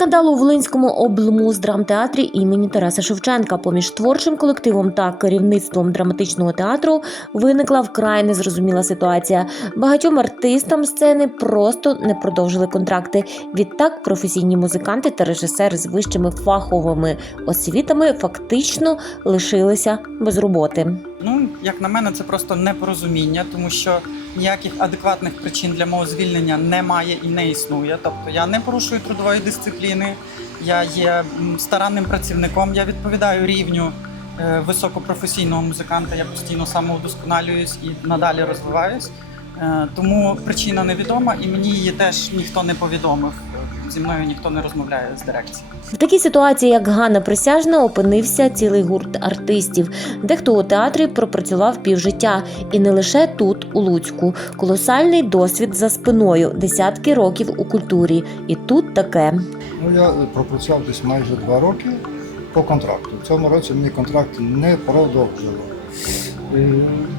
Скандал у Волинському облмуздрамтеатрі імені Тараса Шевченка поміж творчим колективом та керівництвом драматичного театру виникла вкрай незрозуміла ситуація. Багатьом артистам сцени просто не продовжили контракти. Відтак професійні музиканти та режисери з вищими фаховими освітами фактично лишилися без роботи. Ну, як на мене, це просто непорозуміння, тому що ніяких адекватних причин для мого звільнення немає і не існує. Тобто я не порушую трудової дисципліни, я є старанним працівником, я відповідаю рівню е, високопрофесійного музиканта, я постійно самовдосконалююсь і надалі розвиваюсь. Е, Тому причина невідома, і мені її теж ніхто не повідомив. Зі мною ніхто не розмовляє з дирекції. В такій ситуації, як Ганна Присяжна, опинився цілий гурт артистів. Дехто у театрі пропрацював півжиття, і не лише тут, у Луцьку. Колосальний досвід за спиною, десятки років у культурі. І тут таке. Ну, я пропрацював десь майже два роки по контракту. В цьому році мені контракт не продовжили.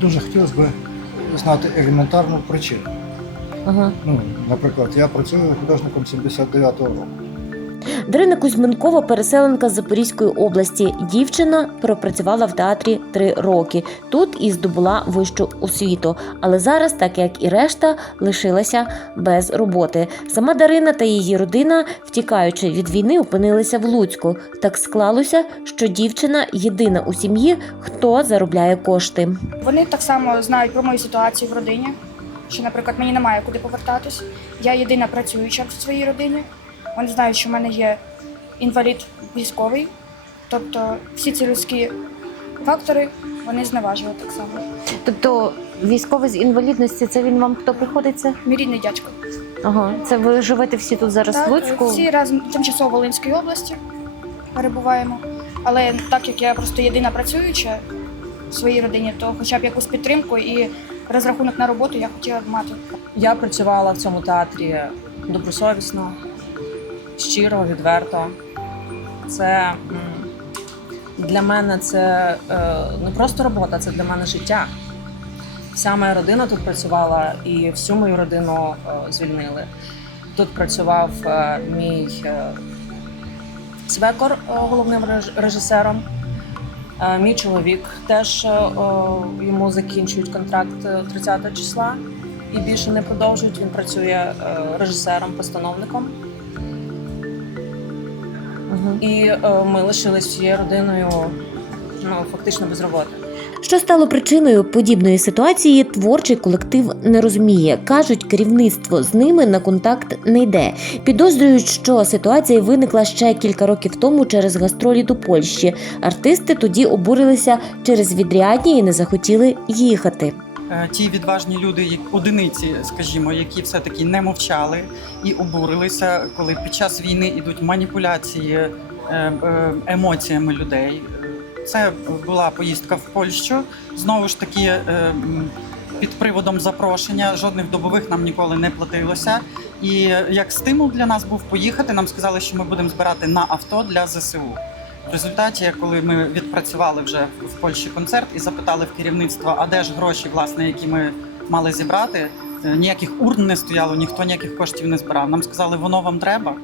Дуже хотілося б знати елементарну причину. Ага. Ну, наприклад, я працюю художником 79-го року. Дарина Кузьменкова, переселенка з Запорізької області. Дівчина пропрацювала в театрі три роки. Тут і здобула вищу освіту. Але зараз, так як і решта, лишилася без роботи. Сама Дарина та її родина, втікаючи від війни, опинилися в Луцьку. Так склалося, що дівчина єдина у сім'ї, хто заробляє кошти. Вони так само знають про мою ситуацію в родині, що, наприклад, мені немає куди повертатись. Я єдина працююча в своїй родині. Вони знають, що в мене є інвалід військовий. Тобто всі ці людські фактори вони зневажили так само. Тобто військовий з інвалідності, це він вам хто приходиться? Мій рідний дядько. Ага, це ви живете всі тут зараз Так, всі разом тимчасово в Волинській області перебуваємо. Але так як я просто єдина працююча в своїй родині, то хоча б якусь підтримку і розрахунок на роботу я хотіла б мати. Я працювала в цьому театрі добросовісно, щиро, відверто. Це для мене це е, не просто робота, це для мене життя. Вся моя родина тут працювала і всю мою родину е, звільнили. Тут працював е, мій свекор головним режисером. Е, Мій чоловік теж е, йому закінчують контракт е, 30 числа і більше не продовжують. Він працює е, режисером, постановником. Угу. І е, ми лишились цією родиною ну, фактично без роботи. Що стало причиною подібної ситуації, творчий колектив не розуміє. кажуть, керівництво з ними на контакт не йде. Підозрюють, що ситуація виникла ще кілька років тому через гастролі до Польщі. Артисти тоді обурилися через відрядні і не захотіли їхати. Е, ті відважні люди, як одиниці, скажімо, які все-таки не мовчали і обурилися, коли під час війни йдуть маніпуляції е, е, емоціями людей. Це була поїздка в Польщу. Знову ж таки, е, під приводом запрошення жодних добових нам ніколи не платилося. І е, як стимул для нас був поїхати, нам сказали, що ми будемо збирати на авто для ЗСУ. В результаті, коли ми відпрацювали вже в Польщі концерт і запитали в керівництва, а де ж гроші, власне, які ми мали зібрати, е, ніяких урн не стояло, ніхто ніяких коштів не збирав. Нам сказали, воно вам треба.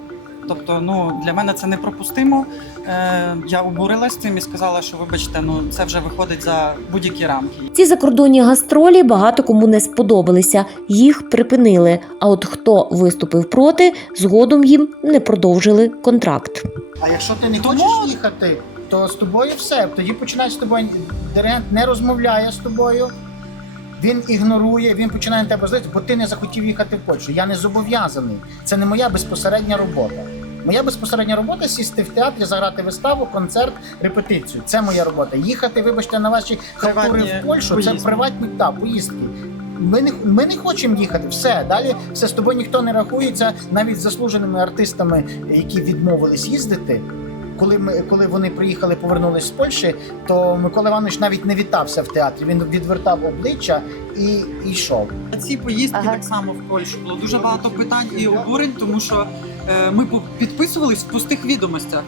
Тобто, ну для мене це непропустимо. Е, я обурилась цим і сказала, що вибачте, ну це вже виходить за будь-які рамки. Ці закордонні гастролі багато кому не сподобалися. Їх припинили. А от хто виступив проти, згодом їм не продовжили контракт. А якщо ти не Тому- хочеш їхати, то з тобою все. Тоді починає з тобою диригент не розмовляє з тобою. Він ігнорує, він починає на тебе злитися, бо ти не захотів їхати в Польщу. Я не зобов'язаний. Це не моя безпосередня робота. Моя безпосередня робота сісти в театрі, заграти виставу, концерт, репетицію. Це моя робота. Їхати, вибачте, на ваші халтури в Польщу поїздки. це приватні та, поїздки. Ми не, ми не хочемо їхати. Все далі все з тобою ніхто не рахується, навіть заслуженими артистами, які відмовились їздити. Коли ми коли вони приїхали, повернулись з Польщі, то Микола Іванович навіть не вітався в театрі. Він відвертав обличчя і, йшов. На ці поїздки Ага. так само в Польщу було дуже багато питань і обурень, тому що ми підписувались в пустих відомостях.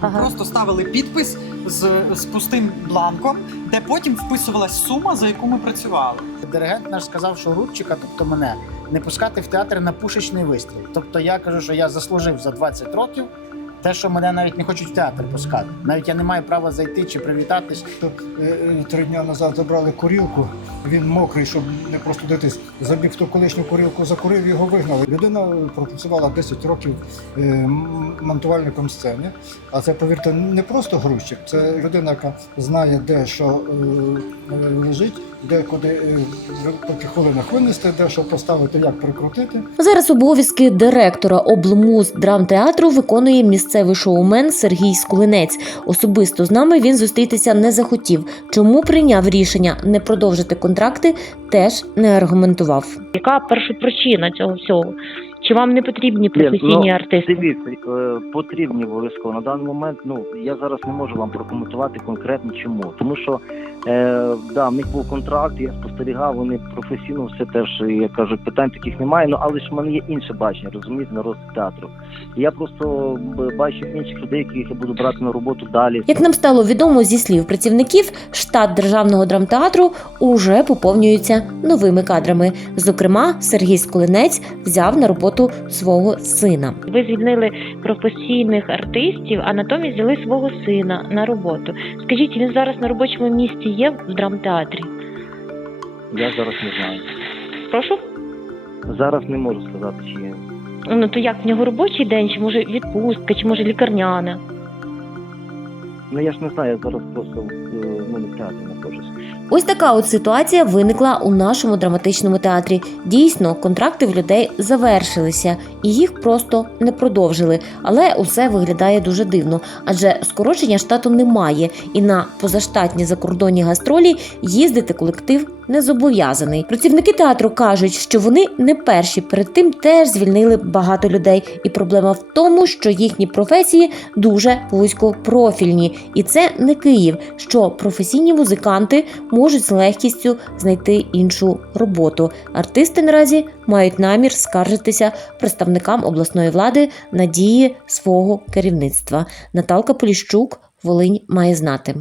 Ага. Просто ставили підпис з, з пустим бланком, де потім вписувалась сума, за яку ми працювали. Диригент наш сказав, що Рубчика, тобто мене, не пускати в театр на пушечний вистріл. Тобто я кажу, що я заслужив за 20 років те, що мене навіть не хочуть в театр пускати. Навіть я не маю права зайти чи привітатись. То, е, е, Три дні назад забрали курілку, він мокрий, щоб не простудитись. Забіг ту колишню курілку, закурив, його вигнали. Людина пропрацювала 10 років е, монтувальником сцени. А це, повірте, не просто грузчик, це людина, яка знає, де що лежить, де куди яких хвилинах винести, де що поставити, як прикрутити. Зараз обов'язки директора облмуз драмтеатру виконує місцевий шоумен Сергій Скулинець. Особисто з нами він зустрітися не захотів. Чому прийняв рішення не продовжити контракти, теж не аргументував. Яка перша причина цього всього? Чи вам не потрібні професійні артисти? Дивіться, е, потрібні обов'язково на даний момент. Ну я зараз не можу вам прокоментувати конкретно чому. Тому що е, да, в них був контракт, я спостерігав, вони професійно все теж, я кажу, питань таких немає. Ну але ж в мене є інше бачення, розумієте, на розвиток театру. Я просто бачу інших людей, яких я буду брати на роботу далі. Як нам стало відомо зі слів працівників, штат державного драмтеатру уже поповнюється новими кадрами. Зокрема, Сергій Скулинець взяв на роботу свого сина. Ви звільнили професійних артистів, а натомість взяли свого сина на роботу. Скажіть, він зараз на робочому місці є в драмтеатрі? Я зараз не знаю. Прошу? Зараз не можу сказати, чи є. Ну то як в нього робочий день, чи може відпустка, чи може лікарняна? Ну я ж не знаю, я зараз просто е, ну, не в театрі знаходжусь. Ось така от ситуація виникла у нашому драматичному театрі. Дійсно, контракти в людей завершилися і їх просто не продовжили. Але усе виглядає дуже дивно, адже скорочення штату немає, і на позаштатні закордонні гастролі їздити колектив не зобов'язаний. Працівники театру кажуть, що вони не перші перед тим теж звільнили багато людей, і проблема в тому, що їхні професії дуже вузькопрофільні, і це не Київ, що професійні музиканти можуть з легкістю знайти іншу роботу. Артисти наразі мають намір скаржитися представникам обласної влади на дії свого керівництва. Наталка Поліщук, Волинь має знати.